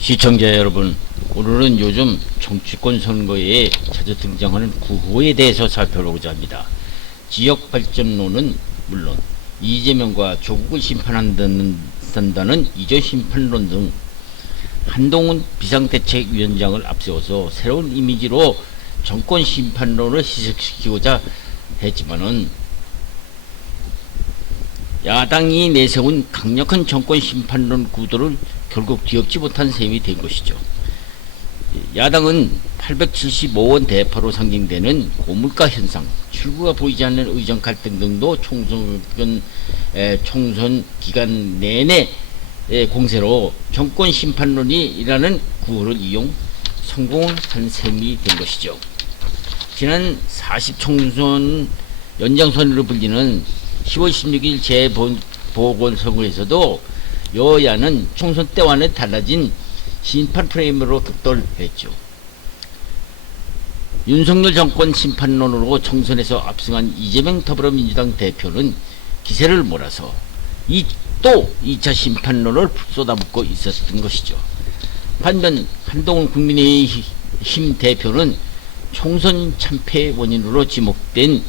시청자 여러분, 오늘은 요즘 정치권 선거에 자주 등장하는 구호에 대해서 살펴보고자 합니다. 지역발전론은 물론 이재명과 조국을 심판한다는 이조 심판론 등 한동훈 비상대책위원장을 앞세워서 새로운 이미지로 정권 심판론을 희석시키고자 했지만은 야당이 내세운 강력한 정권 심판론 구도를 결국 뒤엎지 못한 셈이 된 것이죠. 야당은 875원 대파로 상징되는 고물가 현상, 출구가 보이지 않는 의정 갈등 등도 총선 기간 내내 공세로 정권 심판론이라는 구호를 이용 성공을 한 셈이 된 것이죠. 지난 40총선 연장선으로 불리는 10월 16일 재보궐선거에서도 여야는 총선 때와는 달라진 심판 프레임으로 격돌했죠. 윤석열 정권 심판론으로 총선에서 압승한 이재명 더불어민주당 대표는 기세를 몰아서 또 2차 심판론을 쏟아붓고 있었던 것이죠. 반면 한동훈 국민의힘 대표는 총선 참패 원인으로 지목된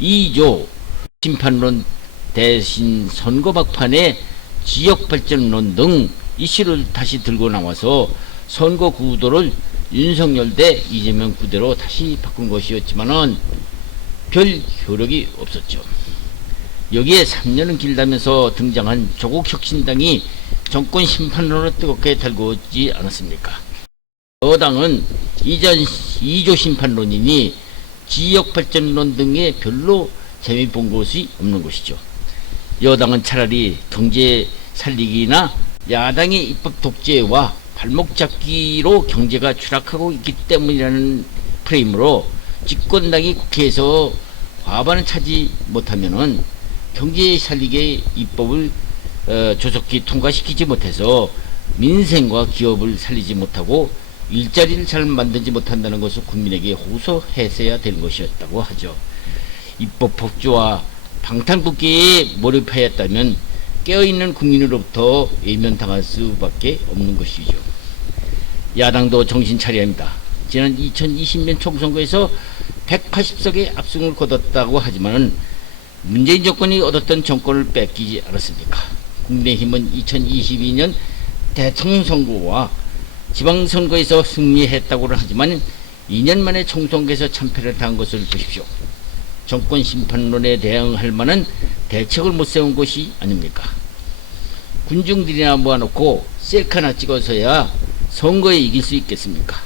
2조 심판론 대신 선거 막판에 지역발전론 등 이슈를 다시 들고 나와서 선거 구도를 윤석열 대 이재명 구대로 다시 바꾼 것이었지만은 별 효력이 없었죠. 여기에 3년은 길다면서 등장한 조국혁신당이 정권 심판론을 뜨겁게 달구지 않았습니까? 여당은 2조 심판론이니 지역발전론 등에 별로 재미 본 것이 없는 것이죠. 여당은 차라리 경제 살리기나 야당의 입법 독재와 발목 잡기로 경제가 추락하고 있기 때문이라는 프레임으로 집권당이 국회에서 과반을 차지 못하면은 경제 살리기의 입법을 조속히 통과시키지 못해서 민생과 기업을 살리지 못하고 일자리를 잘 만들지 못한다는 것을 국민에게 호소했어야 되는 것이었다고 하죠. 입법 폭주와 방탄국기에 몰입하였다면 깨어있는 국민으로부터 외면당할 수밖에 없는 것이죠. 야당도 정신 차려야 합니다. 지난 2020년 총선거에서 180석의 압승을 거뒀다고 하지만 문재인 정권이 얻었던 정권을 뺏기지 않았습니까? 국민의힘은 2022년 대통령 선거와 지방선거에서 승리했다고는 하지만 2년 만에 총선거에서 참패를 당한 것을 보십시오. 정권 심판론에 대응할 만한 대책을 못 세운 것이 아닙니까? 군중들이나 모아놓고 셀카나 찍어서야 선거에 이길 수 있겠습니까?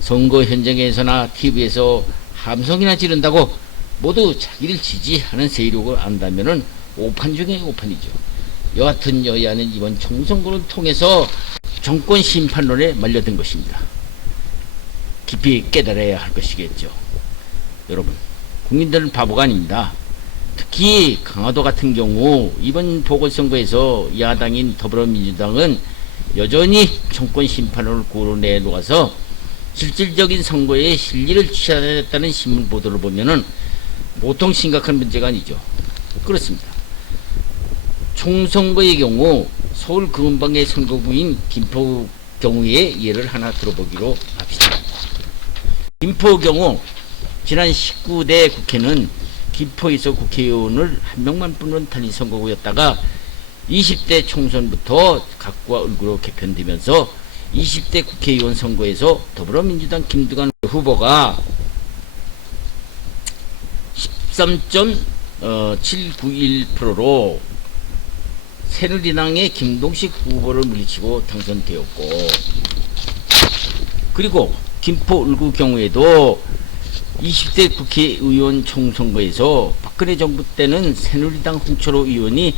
선거 현장에서나 TV에서 함성이나 지른다고 모두 자기를 지지하는 세력을 안다면은 오판 중에 오판이죠. 여하튼 여야는 이번 총선거를 통해서 정권 심판론에 말려든 것입니다. 깊이 깨달아야 할 것이겠죠. 여러분, 국민들은 바보가 아닙니다. 특히 강화도 같은 경우 이번 보궐선거에서 야당인 더불어민주당은 여전히 정권 심판을 구호로 내놓아서 실질적인 선거에 실리를 취하였다는 신문 보도를 보면은 보통 심각한 문제가 아니죠. 그렇습니다. 총선거의 경우 서울 금방의 선거구인 김포 경우의 예를 하나 들어보기로 합시다. 김포 경우 지난 19대 국회는 김포에서 국회의원을 한 명만 뽑는 단위 선거구였다가 20대 총선부터 각과 얼굴로 개편되면서 20대 국회의원 선거에서 더불어민주당 김두관 후보가 13.791%로 새누리당의 김동식 후보를 물리치고 당선되었고, 그리고 김포 을구 경우에도 20대 국회의원 총선거에서 박근혜 정부 때는 새누리당 홍철호 의원이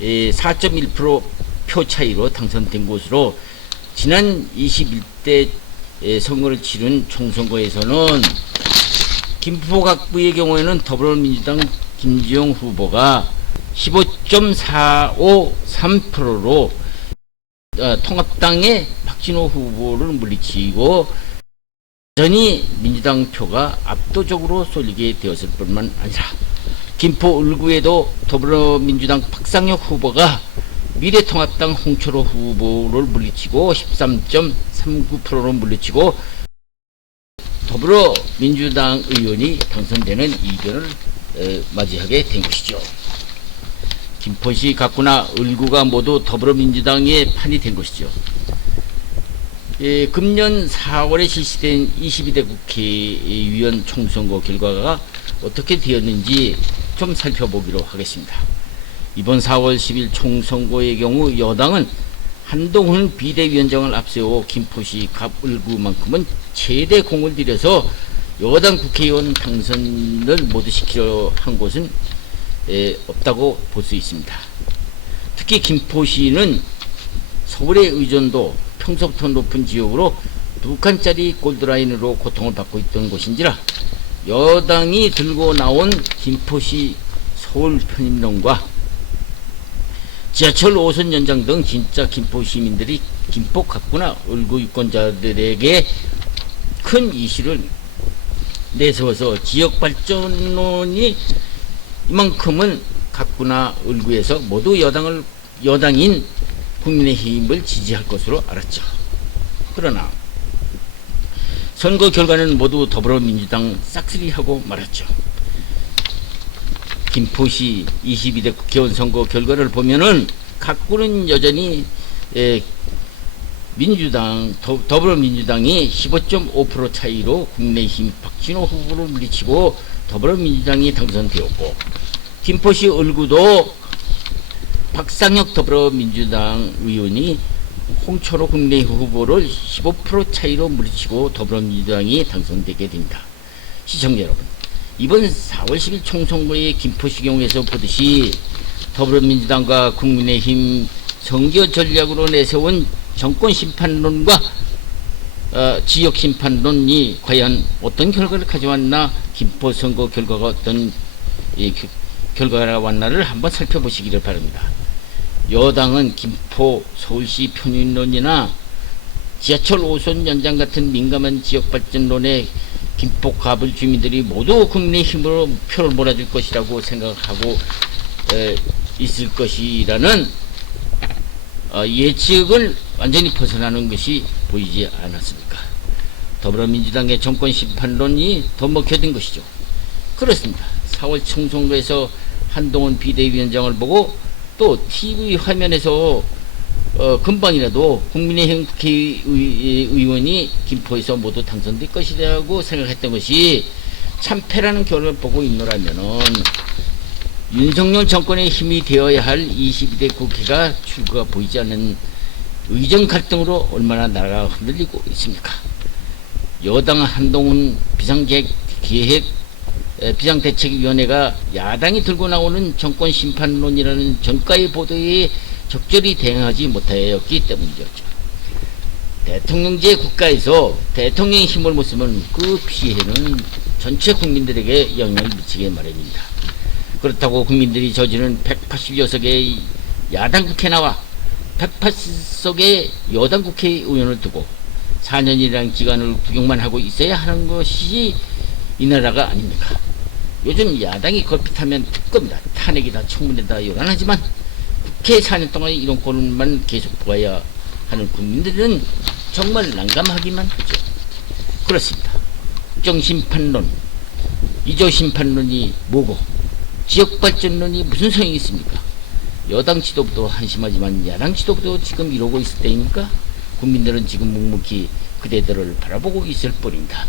4.1% 표 차이로 당선된 것으로 지난 21대 선거를 치른 총선거에서는 김포갑구의 경우에는 더불어민주당 김지영 후보가 15.453%로 통합당의 박진호 후보를 물리치고 여전히 민주당 표가 압도적으로 쏠리게 되었을 뿐만 아니라 김포 을구에도 더불어민주당 박상혁 후보가 미래통합당 홍철호 후보를 물리치고 13.39%로 물리치고 더불어민주당 의원이 당선되는 이변을 맞이하게 된 것이죠. 김포시 각구나 을구가 모두 더불어민주당의 판이 된 것이죠. 금년 4월에 실시된 22대 국회의원 총선거 결과가 어떻게 되었는지 좀 살펴보기로 하겠습니다. 이번 4월 10일 총선거의 경우 여당은 한동훈 비대위원장을 앞세워 김포시 갑을구만큼은 최대 공을 들여서 여당 국회의원 당선을 모두 시키려 한 곳은 없다고 볼 수 있습니다. 특히 김포시는 서울의 의존도 평소부터 높은 지역으로 2칸짜리 골드라인으로 고통을 받고 있던 곳인지라 여당이 들고 나온 김포시 서울 편입론과 지하철 5선 연장 등 진짜 김포 시민들이 김포 각구나 을구 유권자들에게 큰 이슈를 내세워서 지역 발전론이 이만큼은 각구나 을구에서 모두 여당인 국민의힘을 지지할 것으로 알았죠. 그러나 선거 결과는 모두 더불어민주당 싹쓸이하고 말았죠. 김포시 22대 국회의원 선거 결과를 보면은 각구는 여전히 더불어민주당이 15.5% 차이로 국민의힘 박진호 후보를 물리치고 더불어민주당이 당선되었고, 김포시 을구도 박상혁 더불어민주당 의원이 홍철호 국민의힘 후보를 15% 차이로 물리치고 더불어민주당이 당선되게 됩니다. 시청자 여러분, 이번 4월 10일 총선거의 김포시 경우에서 보듯이 더불어민주당과 국민의힘 선거 전략으로 내세운 정권 심판론과 지역 심판론이 과연 어떤 결과를 가져왔나, 김포 선거 결과가 어떤 결과가 왔나를 한번 살펴보시기를 바랍니다. 여당은 김포 서울시 편입론이나 지하철 5선 연장 같은 민감한 지역 발전론에 김포 갑을 주민들이 모두 국민의힘으로 표를 몰아줄 것이라고 생각하고 있을 것이라는 예측을 완전히 벗어나는 것이 보이지 않았습니까? 더불어민주당의 정권 심판론이 더 먹혀든 것이죠. 그렇습니다. 4월 총선거에서 한동훈 비대위원장을 보고 또 TV 화면에서 금방이라도 국민의힘 국회의원이 김포에서 모두 당선될 것이라고 생각했던 것이 참패라는 결과를 보고 있노라면은 윤석열 정권의 힘이 되어야 할 22대 국회가 출구가 보이지 않는 의정 갈등으로 얼마나 나라가 흔들리고 있습니까? 여당 한동훈 비상대책위원회가 야당이 들고 나오는 정권 심판론이라는 정가의 보도에 적절히 대응하지 못하였기 때문이었죠. 대통령제 국가에서 대통령의 힘을 못 쓰면 그 피해는 전체 국민들에게 영향을 미치게 마련입니다. 그렇다고 국민들이 저지른 180여석의 야당 국회 나와 180석의 여당 국회의원을 두고 4년이라는 기간을 구경만 하고 있어야 하는 것이 이 나라가 아닙니까? 요즘 야당이 걸핏하면 특검이다, 탄핵이다, 청문회다 요란하지만 국회 4년 동안 이런 꼴만 계속 보아야 하는 국민들은 정말 난감하기만 하죠. 그렇습니다. 국정심판론, 이조심판론이 뭐고 지역발전론이 무슨 소용이 있습니까? 여당 지도부도 한심하지만 야당 지도부도 지금 이러고 있을 때입니까? 국민들은 지금 묵묵히 그대들을 바라보고 있을 뿐입니다.